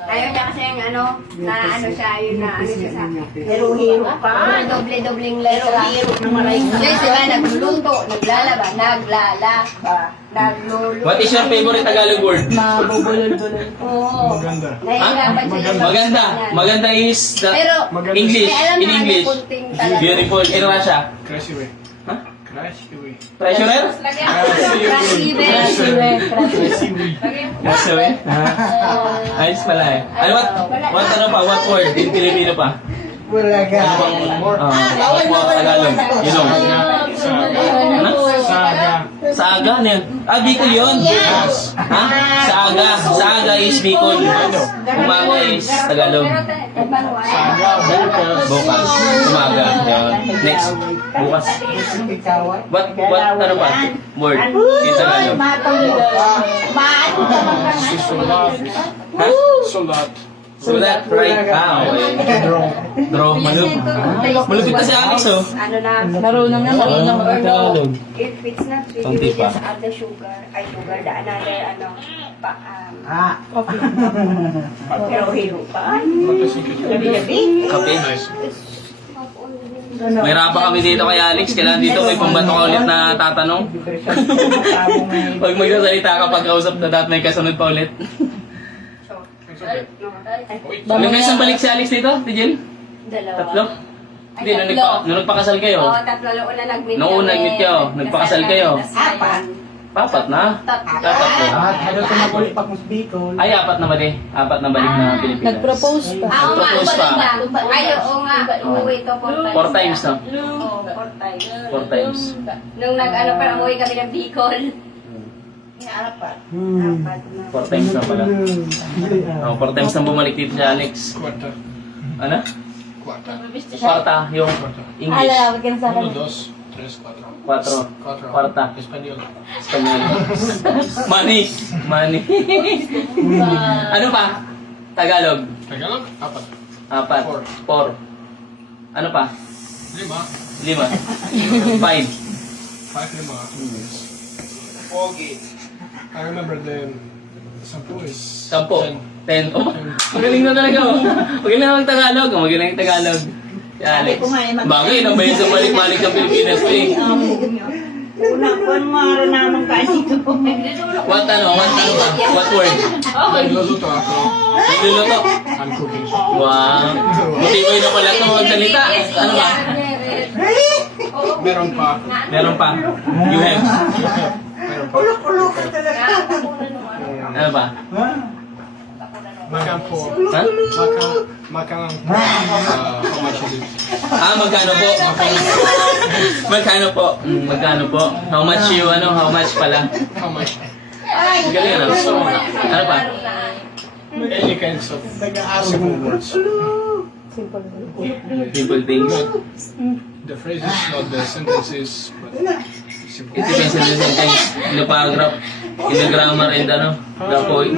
Ayaw niya kasi yung ano, na ano siya, yun na ano siya sa Hero-hero pa. doble-dobling letra. Hero na maray ka. Guys, sila nagluluto, naglalaba, nagluluto. What is your favorite Tagalog word? Mabubulol-bulol. Oo. Maganda. Nahihirapan siya. Maganda. Maganda is the Pero, English. may alam In na English. ano, kunting talaga. Beautiful. In Russia. Красивый. Huh? Красивый. Treasurer? Красивый. Treasurer? Ayos pala eh. Ano what ano pa? What word in Filipino pa? Bulaga. Ano bang Tagalog? You know? Ano? Saga. Saga na yun. Ah, Bicol yun. Ha? Saga. Saga is Bicol. Umaga is Tagalog. Saga. Bukas. Bukas. Umaga. Yun. Next. Bukas. What ano pa? Word in Tagalog. Sulat. Ha? Sulat. Sulat, right? Ah, okay. Draw. Malupit kasi Alex, oh. Ano na, Marunong na, marunong na. Tagalog. if it's not sweet, Konti you pa. just add the sugar, the another, ano, pa, Hero-hero pa. Kape. May rapa kami dito kay Alex. Kailangan dito may pambato ka ulit na tatanong. Pag magsasalita ka, pag-kausap na dapat may kasunod pa ulit. Ilang beses ang balik si Alex dito, Tijil? dalawa. Tatlo? Hindi, nung nagpakasal kayo. Oo, tatlo. Una nag-meet Nung una nag-meet kayo, nagpakasal kayo. Apat. Papat na? Tatlo. Ano ito na ulit pa kung Bicol? Ay, apat na balik. Apat na balik na Pilipinas. Nag-propose pa. Nag-propose pa. Ay, oo nga. Umuwi to 4 times, no? Oo, 4 times. 4 times. Nung nag-ano pa, umuwi kami ng Bicol. Apat. Apat na. 4 times na pala. Oh, 4 times na bumalik dito si Alex. Cuarta. Ano? Cuarta. Kwarta, yung English. Alawag ka na sa akin. 1, 2, 3, 4. 4. Cuarta. Español. Espanyol. Money. Money. Ano pa? Tagalog. Tagalog? Apat. 4. Ano pa? 5. 5. 5, 5. Okay. I remember the sampu is 10. 10. Oh, magaling na talaga. Oh. Magaling na Tagalog. Oh, magaling ang Tagalog. Si Alex. Bagay, ilang beses balik-balik sa Pilipinas ko eh. Una po, mara naman kasi ito. What ano? What ano ba? What word? Nagluluto ako. Nagluluto. I'm cooking. Wow. Motiboy na pala ito magsalita. Ano ba? Meron pa. Meron pa. You have. Meron pa. Ulo ka talaga. Ano ba? Makan po. Ha? Makan. How much is it? Ah, magkano po? Magkano po? Magkano po? How much you, ano? How much pala? How much? Galing ano? Ano pa? Any kinds of simple words. Simple things. The phrases, not the sentences, but simple. It depends on the sentence. In the paragraph. In the grammar and ano? The point.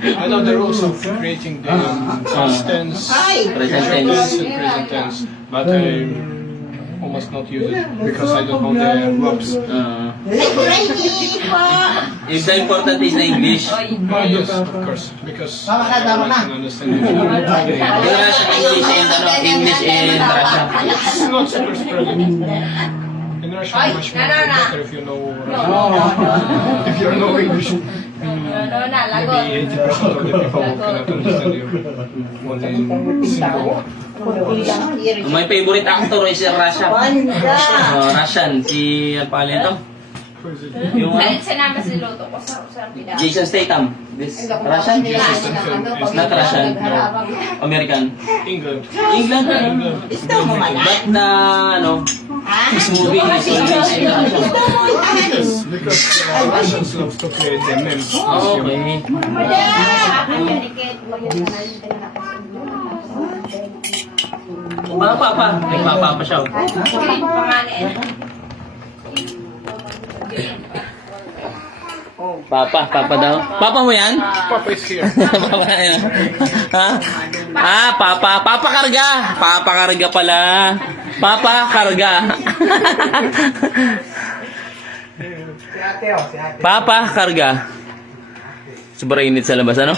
I know the rules of creating the past tense, Present future tense. tense, and present tense, but I almost not use it because I don't know the verbs. If the important is the English. Yes, of course, because I can understand it. In Russia, English and ano? English and Russia. It's not super spreading. In Russia, much more better if you know if you know English. No, na, lagot. Maybe 80% of the people cannot understand you. Only single. My favorite actor is Russia. Russian. Si, ano pa ito? Who is it? Yung ano? Sa namin si Loto ko sa pida. Jason Statham. This Russian? Not Russian. No. American. England. England. But the, ano, this movie is always in Russia. Yes, because Russians love to play the memes. Okay. Papa pa. Nagpapa pa siya. Papa daw. Papa mo yan? Papa is here. Papa yan. Ha? Ah, Papa karga. Papa karga pala. Papa karga. Papa karga. Sobrang init sa labas, ano?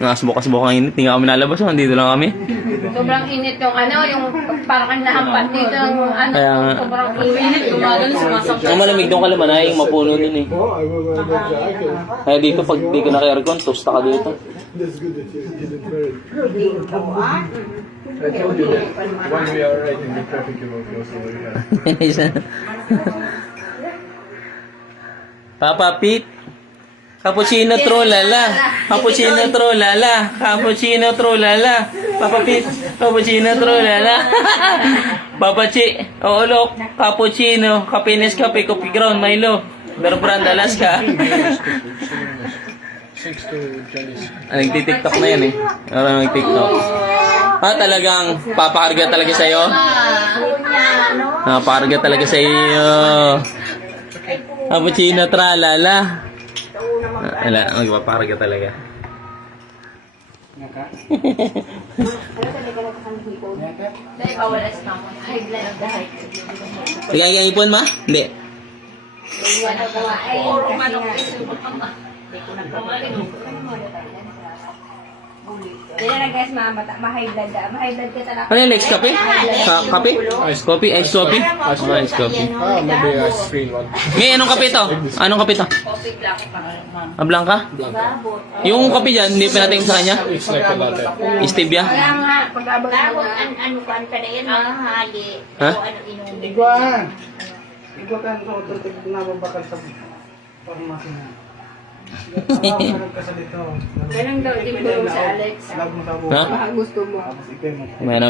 Bukas-bukas ang init. Hindi nga kami nalabas, oh. Nandito lang kami. Sobrang init yung yung parang nahampat dito ng Kaya nga. sobrang init. Tumagal, sumasakit. Ang malamig doon kalaman ay yung mapuno dun eh. Oh, I will wear that jacket. Kaya dito, pag di ka naka-aircon, tosta ka dito. That's good that you didn't wear it. I told you that when we are right in the traffic, you will feel so weird. Papa Pete. Cappuccino trolala. Cappuccino trolala. Cappuccino trolala. Papa Pete. Cappuccino trolala. Papa Chi. Oolok. Cappuccino. Kapinis kape. Coffee ground. Milo. Bear brand Alaska. 6 to Janice. Nagtitiktok na yan eh. Parang nagtiktok. Talagang papakarga talaga sa'yo? Papakarga talaga sa'yo. Cappuccino tralala. Wala, magpapakarga talaga. Dahil bawal as na high blood dahil. Sige, ang ipon ma? Hindi. Ano ko nga ay manok Kaya na guys, ma-high blood ka talaga. Ano yung Lex kape? Kape? Ice coffee? Ice coffee? Ice coffee. Ah, maybe a screen one. May anong kape to? Anong kape to? Coffee black pa. Blanca? Yung kape dyan, hindi pa natin sa kanya? It's like a latte. Stevia? Kaya nga, pag-abot Bago, na. ano ka pa na yan, mahali. Ha? O ano inumin. Iguan. Iguan ko ito nababakal sa pharmacy na. Ganun daw, di ba sa Alex? Ha? Baka gusto mo. May ano